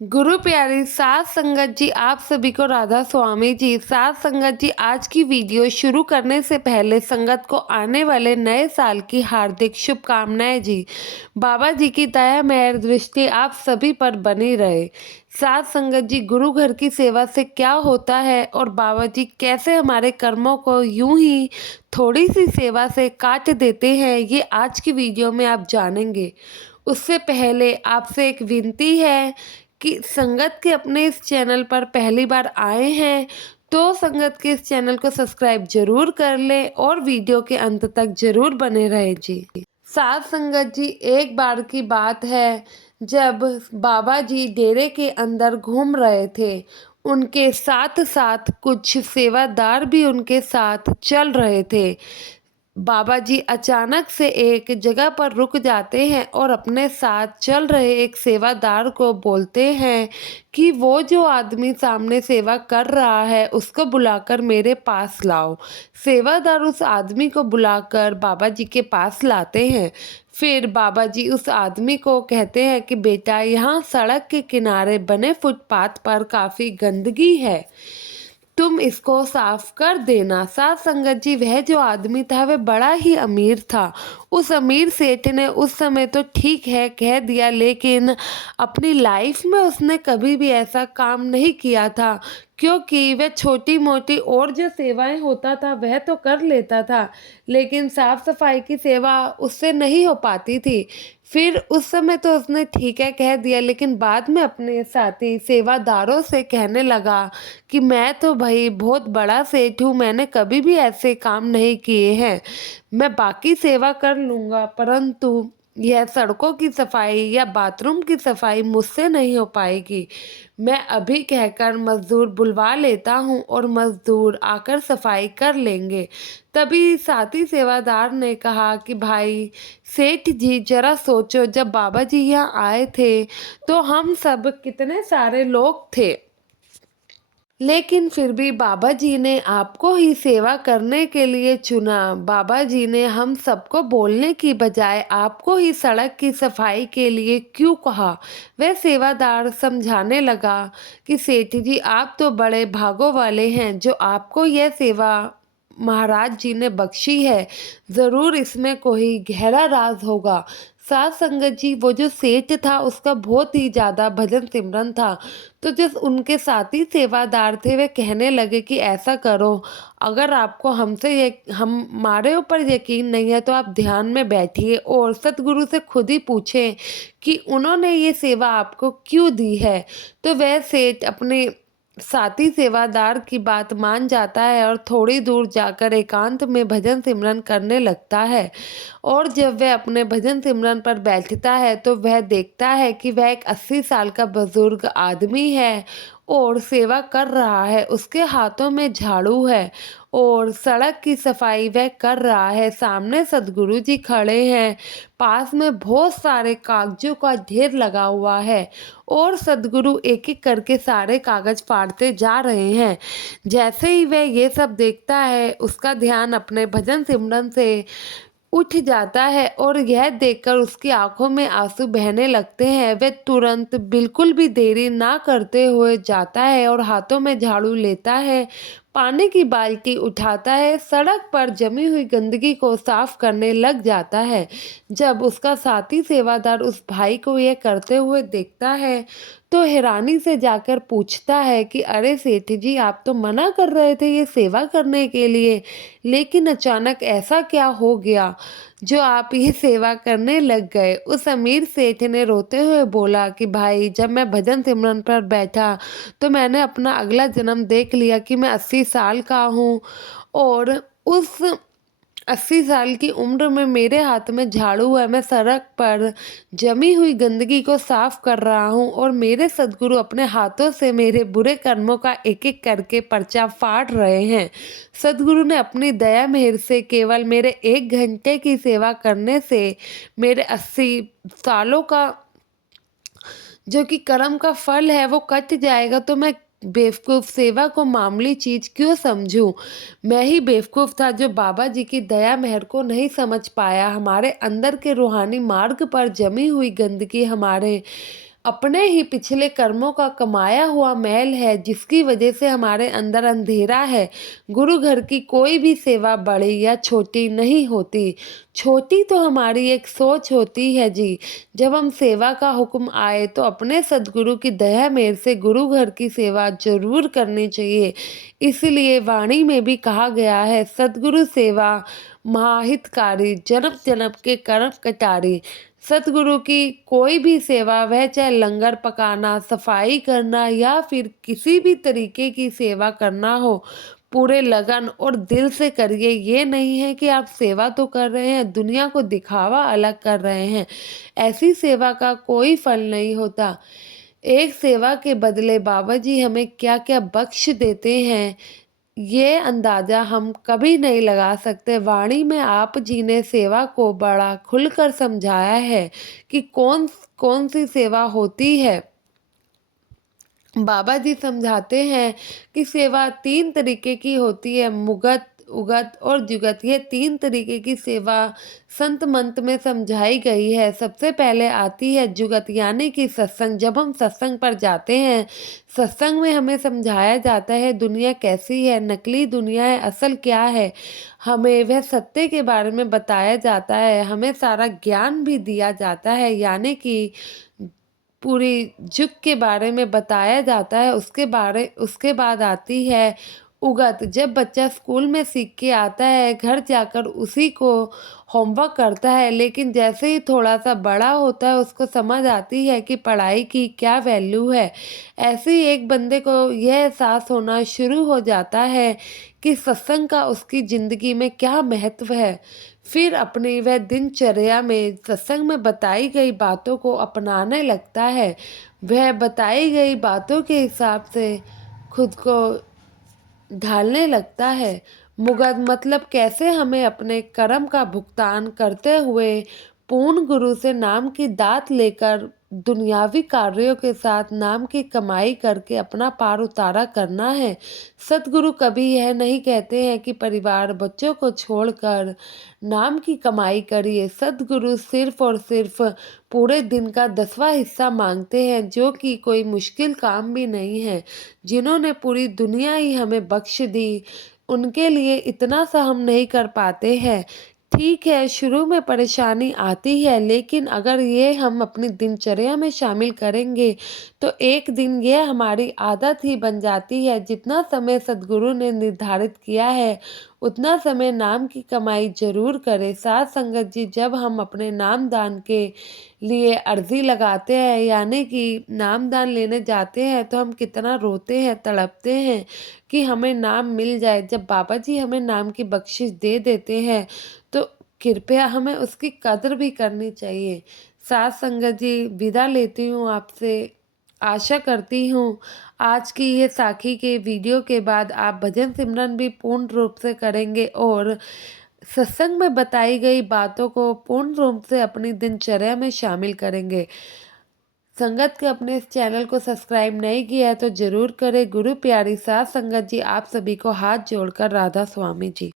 गुरु प्यारी साध संगत जी, आप सभी को राधा स्वामी जी। साध संगत जी, आज की वीडियो शुरू करने से पहले संगत को आने वाले नए साल की हार्दिक शुभकामनाएं जी। बाबा जी की दया मेहर दृष्टि आप सभी पर बनी रहे। साध संगत जी, गुरु घर की सेवा से क्या होता है और बाबा जी कैसे हमारे कर्मों को यूं ही थोड़ी सी सेवा से काट देते हैं, ये आज की वीडियो में आप जानेंगे। उससे पहले आपसे एक विनती है कि संगत के अपने इस चैनल पर पहली बार आए हैं तो संगत के इस चैनल को सब्सक्राइब जरूर कर लें और वीडियो के अंत तक जरूर बने रहें जी। साध संगत जी, एक बार की बात है जब बाबा जी डेरे के अंदर घूम रहे थे। उनके साथ साथ कुछ सेवादार भी उनके साथ चल रहे थे। बाबा जी अचानक से एक जगह पर रुक जाते हैं और अपने साथ चल रहे एक सेवादार को बोलते हैं कि वो जो आदमी सामने सेवा कर रहा है उसको बुलाकर मेरे पास लाओ। सेवादार उस आदमी को बुलाकर बाबा जी के पास लाते हैं। फिर बाबा जी उस आदमी को कहते हैं कि बेटा, यहाँ सड़क के किनारे बने फुटपाथ पर काफ़ी गंदगी है, तुम इसको साफ कर देना। साथ संगत जी, वह जो आदमी था वह बड़ा ही अमीर था। उस अमीर सेठ ने उस समय तो ठीक है कह दिया, लेकिन अपनी लाइफ में उसने कभी भी ऐसा काम नहीं किया था, क्योंकि वह छोटी मोटी और जो सेवाएं होता था वह तो कर लेता था, लेकिन साफ सफाई की सेवा उससे नहीं हो पाती थी। फिर उस समय तो उसने ठीक है कह दिया, लेकिन बाद में अपने साथी सेवादारों से कहने लगा कि मैं तो भाई बहुत बड़ा सेठ हूँ, मैंने कभी भी ऐसे काम नहीं किए हैं, मैं बाकी सेवा कर लूँगा, परंतु यह सड़कों की सफाई या बाथरूम की सफाई मुझसे नहीं हो पाएगी। मैं अभी कहकर मजदूर बुलवा लेता हूँ और मजदूर आकर सफाई कर लेंगे। तभी साथी सेवादार ने कहा कि भाई सेठ जी, जरा सोचो, जब बाबा जी यहाँ आए थे तो हम सब कितने सारे लोग थे, लेकिन फिर भी बाबा जी ने आपको ही सेवा करने के लिए चुना। बाबा जी ने हम सबको बोलने की बजाय आपको ही सड़क की सफाई के लिए क्यों कहा। वह सेवादार समझाने लगा कि सेठ जी, आप तो बड़े भागों वाले हैं जो आपको यह सेवा महाराज जी ने बख्शी है, ज़रूर इसमें कोई गहरा राज होगा। साथ संगत जी, वो जो सेठ था उसका बहुत ही ज़्यादा भजन सिमरन था, तो जो उनके साथी सेवादार थे वे कहने लगे कि ऐसा करो, अगर आपको हमसे ये हमारे ऊपर यकीन नहीं है तो आप ध्यान में बैठिए और सतगुरु से खुद ही पूछें कि उन्होंने ये सेवा आपको क्यों दी है। तो वह सेठ अपने साथी सेवादार की बात मान जाता है और थोड़ी दूर जाकर एकांत में भजन सिमरन करने लगता है। और जब वह अपने भजन सिमरन पर बैठता है तो वह देखता है कि वह एक 80 साल का बुजुर्ग आदमी है और सेवा कर रहा है, उसके हाथों में झाड़ू है और सड़क की सफाई वह कर रहा है। सामने सदगुरु जी खड़े हैं, पास में बहुत सारे कागजों का ढेर लगा हुआ है और सदगुरु एक एक करके सारे कागज फाड़ते जा रहे हैं। जैसे ही वह ये सब देखता है, उसका ध्यान अपने भजन सिमरन से उठ जाता है और यह देखकर उसकी आंखों में आंसू बहने लगते हैं। वह तुरंत बिल्कुल भी देरी ना करते हुए जाता है और हाथों में झाड़ू लेता है, पानी की बाल्टी उठाता है, सड़क पर जमी हुई गंदगी को साफ करने लग जाता है। जब उसका साथी सेवादार उस भाई को यह करते हुए देखता है तो हैरानी से जाकर पूछता है कि अरे सेठ जी, आप तो मना कर रहे थे ये सेवा करने के लिए, लेकिन अचानक ऐसा क्या हो गया जो आप ये सेवा करने लग गए। उस अमीर सेठ ने रोते हुए बोला कि भाई, जब मैं भजन सिमरन पर बैठा तो मैंने अपना अगला जन्म देख लिया कि मैं 80 साल का हूँ और उस 80 साल की उम्र में मेरे हाथ में झाड़ू है, मैं सड़क पर जमी हुई गंदगी को साफ कर रहा हूँ और मेरे सदगुरु अपने हाथों से मेरे बुरे कर्मों का एक एक करके पर्चा फाड़ रहे हैं। सदगुरु ने अपनी दया मेहर से केवल मेरे 1 घंटे की सेवा करने से मेरे 80 सालों का जो कि कर्म का फल है वो कट जाएगा, तो मैं बेवकूफ़ सेवा को मामूली चीज़ क्यों समझूं। मैं ही बेवकूफ़ था जो बाबा जी की दया मेहर को नहीं समझ पाया। हमारे अंदर के रूहानी मार्ग पर जमी हुई गंदगी हमारे अपने ही पिछले कर्मों का कमाया हुआ मैल है, जिसकी वजह से हमारे अंदर अंधेरा है। गुरु घर की कोई भी सेवा बड़ी या छोटी नहीं होती, छोटी तो हमारी एक सोच होती है जी। जब हम सेवा का हुक्म आए तो अपने सदगुरु की दया मेहर से गुरु घर की सेवा जरूर करनी चाहिए। इसलिए वाणी में भी कहा गया है, सदगुरु सेवा महाहितकारी, जन्म जन्म के कर्म कटारी। सतगुरु की कोई भी सेवा, वह चाहे लंगर पकाना, सफाई करना या फिर किसी भी तरीके की सेवा करना हो, पूरे लगन और दिल से करिए। ये नहीं है कि आप सेवा तो कर रहे हैं, दुनिया को दिखावा अलग कर रहे हैं। ऐसी सेवा का कोई फल नहीं होता। एक सेवा के बदले बाबा जी हमें क्या क्या बख्श देते हैं, ये अंदाज़ा हम कभी नहीं लगा सकते। वाणी में आप जी ने सेवा को बड़ा खुलकर समझाया है कि कौन कौन सी सेवा होती है। बाबा जी समझाते हैं कि सेवा 3 तरीके की होती है, मुगत, उगत और जुगत। ये 3 तरीके की सेवा संत मंत्र में समझाई गई है। सबसे पहले आती है जुगत, यानी कि सत्संग। जब हम सत्संग पर जाते हैं, सत्संग में हमें समझाया जाता है दुनिया कैसी है, नकली दुनिया है, असल क्या है। हमें वह सत्य के बारे में बताया जाता है, हमें सारा ज्ञान भी दिया जाता है, यानी कि पूरी जुग के बारे में बताया जाता है। उसके बाद आती है उगत। जब बच्चा स्कूल में सीख के आता है, घर जाकर उसी को होमवर्क करता है, लेकिन जैसे ही थोड़ा सा बड़ा होता है उसको समझ आती है कि पढ़ाई की क्या वैल्यू है। ऐसे ही एक बंदे को यह एहसास होना शुरू हो जाता है कि सत्संग का उसकी ज़िंदगी में क्या महत्व है। फिर अपनी वह दिनचर्या में सत्संग में बताई गई बातों को अपनाने लगता है। वह बताई गई बातों के हिसाब से खुद को ढालने लगता है। मुगत मतलब कैसे हमें अपने कर्म का भुगतान करते हुए पूर्ण गुरु से नाम की दात लेकर दुनियावी कार्यों के साथ नाम की कमाई करके अपना पार उतारा करना है। सतगुरु कभी यह नहीं कहते हैं कि परिवार बच्चों को छोड़कर नाम की कमाई करिए। सतगुरु सिर्फ और सिर्फ पूरे दिन का 10वां हिस्सा मांगते हैं, जो कि कोई मुश्किल काम भी नहीं है। जिन्होंने पूरी दुनिया ही हमें बख्श दी, उनके लिए इतना सा हम नहीं कर पाते हैं। ठीक है, शुरू में परेशानी आती है, लेकिन अगर ये हम अपनी दिनचर्या में शामिल करेंगे तो एक दिन ये हमारी आदत ही बन जाती है। जितना समय सद्गुरु ने निर्धारित किया है, उतना समय नाम की कमाई ज़रूर करें। साथ संगत जी, जब हम अपने नाम दान के लिए अर्ज़ी लगाते हैं, यानी कि नाम दान लेने जाते हैं, तो हम कितना रोते हैं, तड़पते हैं कि हमें नाम मिल जाए। जब बाबा जी हमें नाम की बख्शिश दे देते हैं, तो कृपया हमें उसकी कद्र भी करनी चाहिए। साथ संगत जी, विदा लेती हूँ आपसे। आशा करती हूँ आज की ये साखी के वीडियो के बाद आप भजन सिमरन भी पूर्ण रूप से करेंगे और सत्संग में बताई गई बातों को पूर्ण रूप से अपनी दिनचर्या में शामिल करेंगे। संगत के अपने इस चैनल को सब्सक्राइब नहीं किया है तो ज़रूर करें। गुरु प्यारी साथ संगत जी, आप सभी को हाथ जोड़कर राधा स्वामी जी।